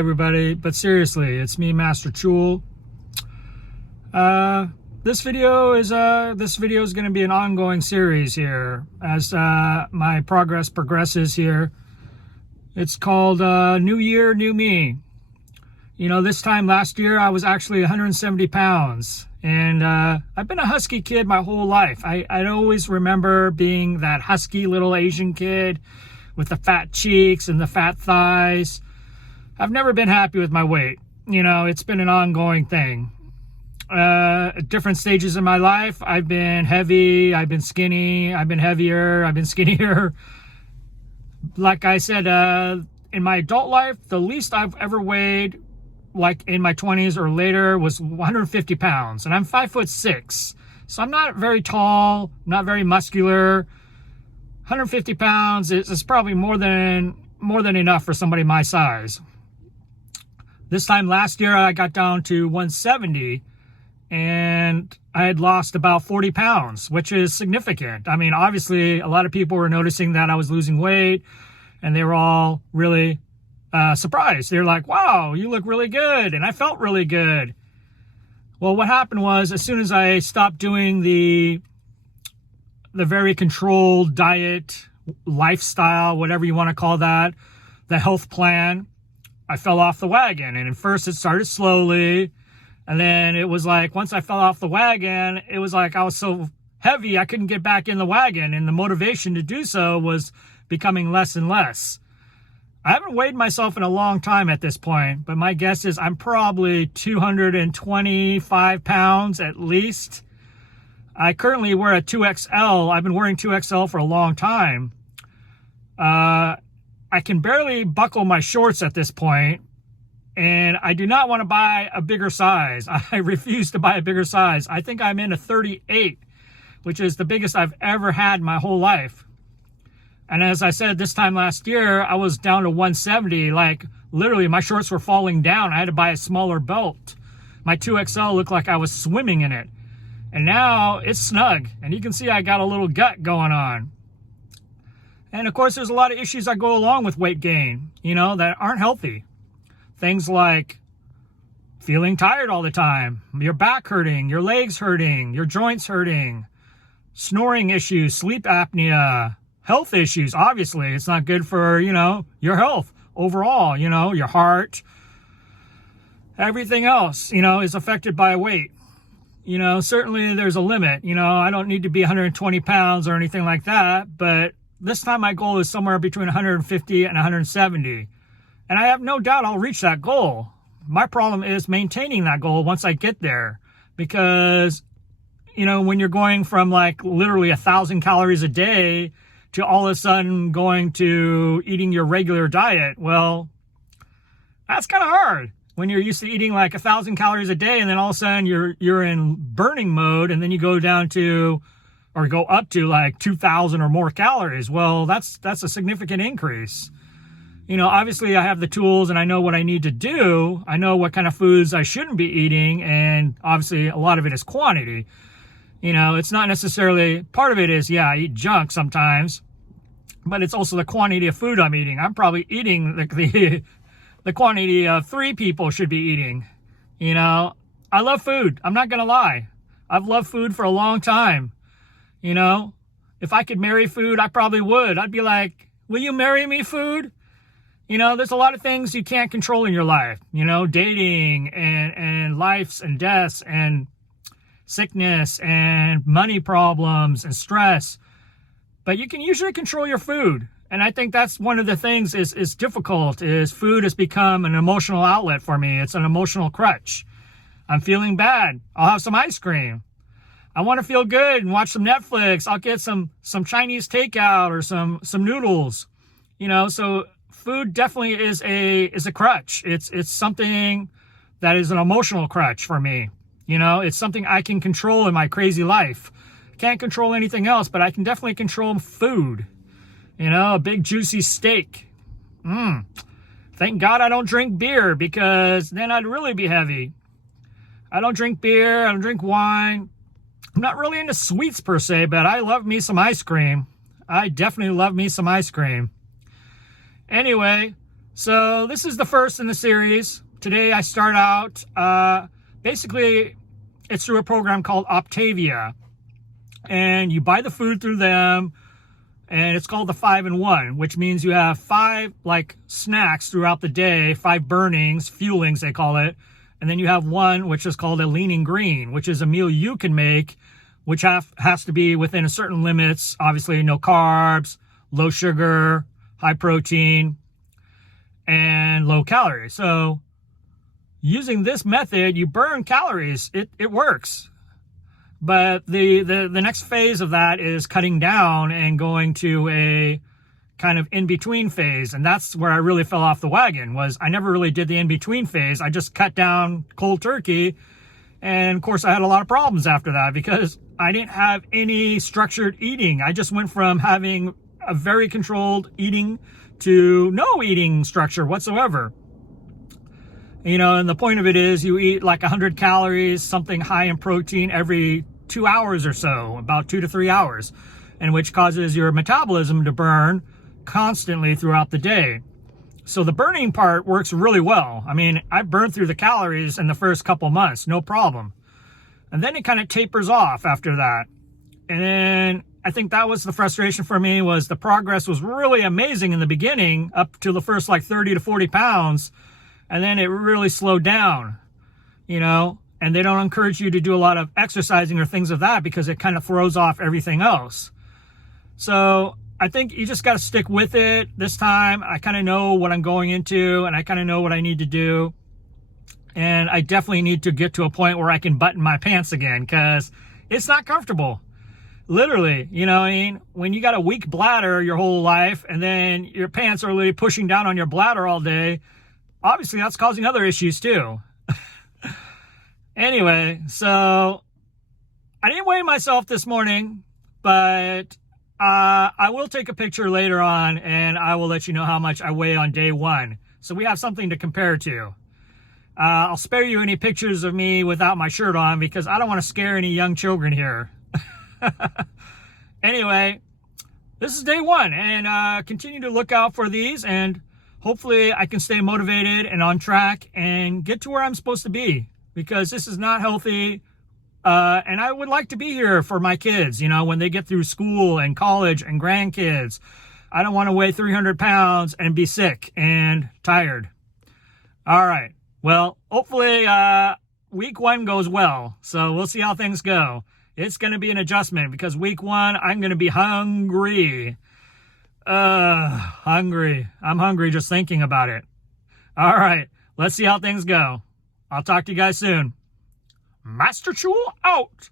everybody, but seriously, it's me, Master Chul. This video is going to be an ongoing series here as my progress progresses here. It's called New Year, New Me. You know, this time last year I was actually 170 pounds, and I've been a husky kid my whole life. I always remember being that husky little Asian kid with the fat cheeks and the fat thighs. I've never been happy with my weight. You know, it's been an ongoing thing. At different stages in my life, I've been heavy, I've been skinny, I've been heavier, I've been skinnier. Like I said, in my adult life, the least I've ever weighed, like in my 20s or later, was 150 pounds. And I'm 5'6". So I'm not very tall, not very muscular. 150 pounds is probably more than enough for somebody my size. This time last year, I got down to 170, and I had lost about 40 pounds, which is significant. I mean, obviously, a lot of people were noticing that I was losing weight, and they were all really surprised. They're like, wow, you look really good, and I felt really good. Well, what happened was, as soon as I stopped doing the very controlled diet, lifestyle, whatever you want to call that, the health plan, I fell off the wagon. And at first it started slowly. And then it was like, once I fell off the wagon, it was like I was so heavy, I couldn't get back in the wagon. And the motivation to do so was becoming less and less. I haven't weighed myself in a long time at this point, but my guess is I'm probably 225 pounds at least. I currently wear a 2XL. I've been wearing 2XL for a long time. I can barely buckle my shorts at this point, and I do not want to buy a bigger size. I refuse to buy a bigger size. I think I'm in a 38, which is the biggest I've ever had my whole life. And as I said, this time last year, I was down to 170. Like, literally, my shorts were falling down. I had to buy a smaller belt. My 2XL looked like I was swimming in it. And now it's snug, and you can see I got a little gut going on. And of course, there's a lot of issues that go along with weight gain, you know, that aren't healthy. Things like feeling tired all the time, your back hurting, your legs hurting, your joints hurting, snoring issues, sleep apnea, health issues. Obviously, it's not good for, you know, your health overall, you know, your heart. Everything else, you know, is affected by weight. You know, certainly there's a limit. You know, I don't need to be 120 pounds or anything like that, but this time my goal is somewhere between 150 and 170. And I have no doubt I'll reach that goal. My problem is maintaining that goal once I get there. Because, you know, when you're going from like literally 1,000 calories a day to all of a sudden going to eating your regular diet, well, that's kind of hard. When you're used to eating like 1,000 calories a day, and then all of a sudden you're in burning mode, and then you go down to, or go up to like 2,000 or more calories. Well, that's a significant increase. You know, obviously I have the tools and I know what I need to do. I know what kind of foods I shouldn't be eating. And obviously a lot of it is quantity. You know, it's not necessarily, part of it is, yeah, I eat junk sometimes, but it's also the quantity of food I'm eating. I'm probably eating the quantity of 3 people should be eating. You know, I love food. I'm not going to lie. I've loved food for a long time. You know, if I could marry food, I probably would. I'd be like, will you marry me, food? You know, there's a lot of things you can't control in your life. You know, dating and lives and deaths and sickness and money problems and stress. But you can usually control your food. And I think that's one of the things is difficult, is food has become an emotional outlet for me. It's an emotional crutch. I'm feeling bad. I'll have some ice cream. I want to feel good and watch some Netflix. I'll get some Chinese takeout or some noodles. You know, so food definitely is a crutch. It's something that is an emotional crutch for me. You know, it's something I can control in my crazy life. Can't control anything else, but I can definitely control food. You know, a big juicy steak. Thank God I don't drink beer, because then I'd really be heavy. I don't drink beer. I don't drink wine. I'm not really into sweets per se, but I love me some ice cream. I definitely love me some ice cream. Anyway, So this is the first in the series. Today I start out, basically it's through a program called Optavia. And you buy the food through them, and it's called the 5-in-1, which means you have 5 like snacks throughout the day, 5 burnings, fuelings they call it. And then you have one which is called a leaning green, which is a meal you can make, which has to be within a certain limits. Obviously no carbs, low sugar, high protein, and low calorie. So using this method, you burn calories. It works. But the next phase of that is cutting down and going to a kind of in-between phase. And that's where I really fell off the wagon, was I never really did the in-between phase. I just cut down cold turkey. And of course I had a lot of problems after that because I didn't have any structured eating. I just went from having a very controlled eating to no eating structure whatsoever. You know, and the point of it is you eat like 100 calories, something high in protein every 2 hours or so, about 2 to 3 hours, and which causes your metabolism to burn constantly throughout the day. So the burning part works really well. I mean, I burned through the calories in the first couple months, no problem. And then it kind of tapers off after that. And then I think that was the frustration for me, was the progress was really amazing in the beginning, up to the first like 30 to 40 pounds. And then it really slowed down, you know, and they don't encourage you to do a lot of exercising or things of that because it kind of throws off everything else. So I think you just got to stick with it this time. I kind of know what I'm going into, and I kind of know what I need to do. And I definitely need to get to a point where I can button my pants again, because it's not comfortable. Literally, you know what I mean? When you got a weak bladder your whole life and then your pants are really pushing down on your bladder all day, obviously that's causing other issues too. Anyway, so I didn't weigh myself this morning, but I will take a picture later on and I will let you know how much I weigh on day 1. So we have something to compare to. I'll spare you any pictures of me without my shirt on because I don't want to scare any young children here. Anyway, this is day 1, and continue to look out for these, and hopefully I can stay motivated and on track and get to where I'm supposed to be, because this is not healthy. And I would like to be here for my kids, you know, when they get through school and college and grandkids. I don't want to weigh 300 pounds and be sick and tired. All right. Well, hopefully week 1 goes well. So we'll see how things go. It's going to be an adjustment because week 1, I'm going to be hungry. Hungry. I'm hungry just thinking about it. All right. Let's see how things go. I'll talk to you guys soon. Master Tool out.